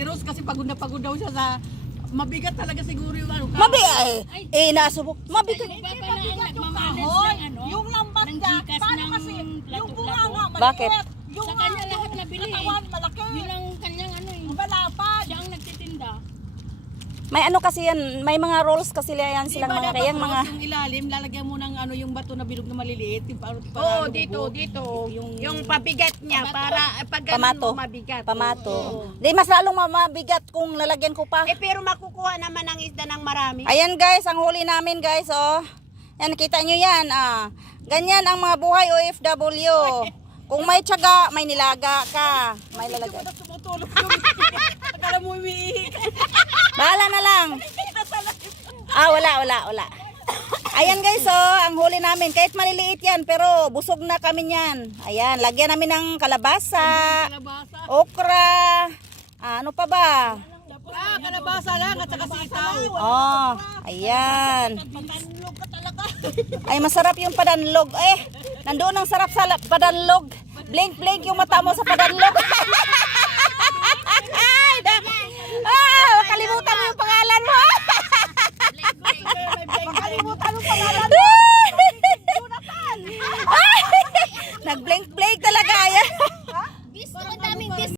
si Rose kasi pagod daw siya sa mabigat talaga siguro yung ano. Mabigat nasubok. Mabigat. Mabigat yung kahoy. Yung lambat niya, paano kasi yung bunga nga maliit. Bakit? Yung sa kanya lahat nabili katawan malaki. Yun ang kanyang ano eh. Malapad. Siya ang nagtitinda. May ano kasi yan, may mga rolls kasi yan silang mga kayang mga yung ilalim, lalagyan mo ng ano yung bato na bilog na maliliit. Oo, dito. Yung pabigat niya para pag pamato. mabigat. Pamato. Di mas lalong mabigat kung lalagyan ko pa. Pero makukuha naman ang isda ng marami. Ayan guys, ang huli namin guys, oh. Yan, nakita nyo yan, Ganyan ang mga buhay OFW. Kung may tiyaga, may nilaga ka. May lalagay. Tumutulog yung akala mo umiihi. Bahala na lang. Wala. Ayan guys, oh, ang huli namin. Kahit maliliit yan, pero busog na kami yan. Ayan, lagyan namin ng kalabasa, okra, ano pa ba? Kalabasa lang at saka sitaw. Oh, ayan. Patanlog ka talaga. Ay, masarap yung padanlog. Nandoon ang sarap sa padanlog. Blink yung mata mo sa padanlog. Makalimutan mo yung pangalan mo. Makalimutan yung pangalan mo.